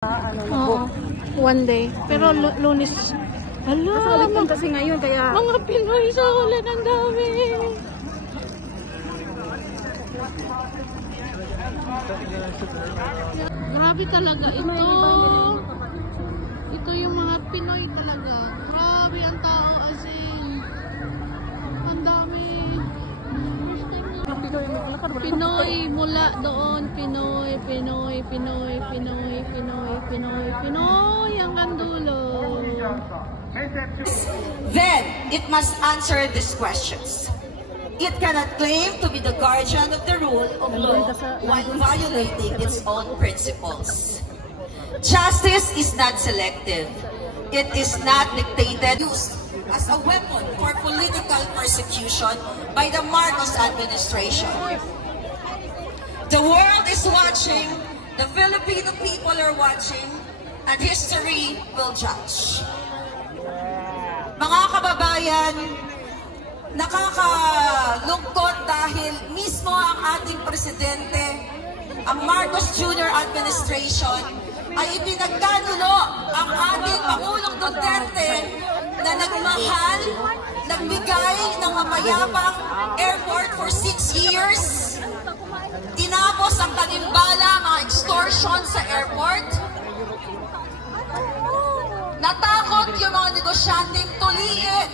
Oo, one day. Pero Lunes, hala, kasi ngayon kaya mga Pinoy sa ulan ang dami. Grabe talaga ito. Ito yung mga Pinoy talaga. Grabe ang tao, as in. Ang dami. Pinoy mula doon. Pinoy hanggang dulo. Then, it must answer these questions. It cannot claim to be the guardian of the rule of law while violating its own principles. Justice is not selective. It is not dictated, used as a weapon for political persecution by the Marcos administration. The world is watching, the Filipino people are watching, and history will judge. Mga kababayan, nakakalungkot dahil mismo ang ating presidente, ang Marcos Jr. administration, ay ipinagkanulo ang ating Pangulong Duterte na nagmahal, nagbigay ng mapayapang airport for 6 years, tinapos ang kanimbala, mga extortion sa airport. Natakot yung mga negosyanteng tuliin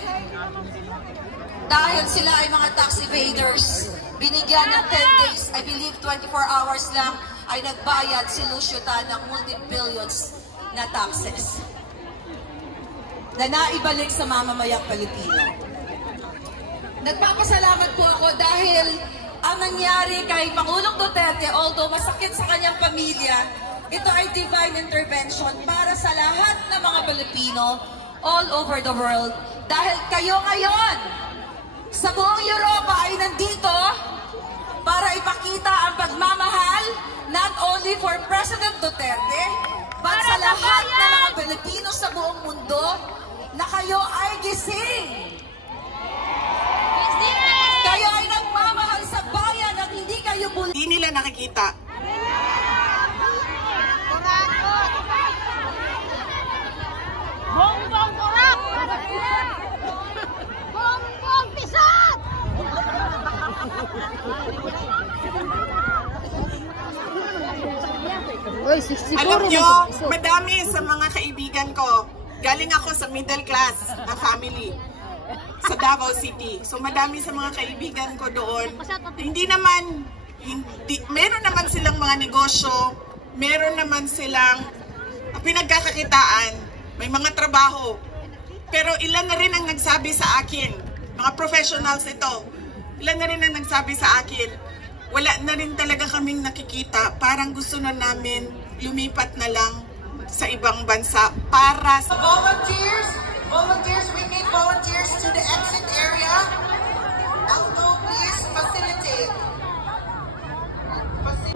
dahil sila ay mga tax evaders. Binigyan ng 10 days, I believe 24 hours lang, ay nagbayad si Lucio Tan ng multi-billions na taxes na naibalik sa mamamayang Pilipino. Nagpapasalamat po ako dahil ang nangyari kay Pangulong Duterte, although masakit sa kanyang pamilya, ito ay divine intervention para sa lahat ng mga Pilipino all over the world. Dahil kayo ngayon sa buong Europa ay nandito para ipakita ang pagmamahal not only for President Duterte, but sa lahat ng mga Pilipino sa buong mundo na kayo ay gising. Kayo ay nagmamahal sa bayan at hindi kayo Hindi nila nakikita. Bongbong korak! Bongbong pisat! Alam nyo, madami sa mga kaibigan ko, galing ako sa middle class na family sa Davao City. So madami sa mga kaibigan ko doon. Meron naman silang mga negosyo, meron naman silang pinagkakakitaan, may mga trabaho. Pero ilan na rin ang nagsabi sa akin, mga professionals ito, ilan na rin ang nagsabi sa akin, wala na rin talaga kaming nakikita, parang gusto na namin lumipat na lang sa ibang bansa para sa Volunteers, we need volunteers to the exit area. Although, please facilitate.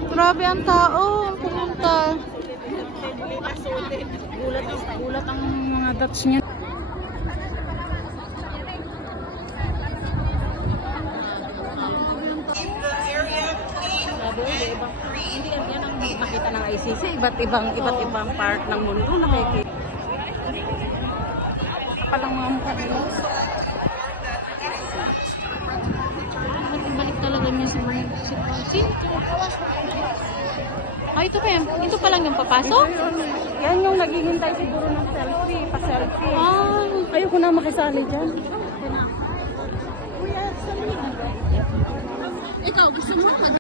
Grabe ang tao, pumunta. gulat ang mga dots niya. keep the area clean and green. Hindi yan ang makita ng ICC, iba't ibang part ng mundo nakikita. Palang mga mukha nila. Balik talaga niya sa mga sitwasyon. Ito pa lang yung papasok? Yan yung naghihintay siguro ng selfie, pa-selfie. Ah, Ayoko na makisali dyan. ikaw gusto mo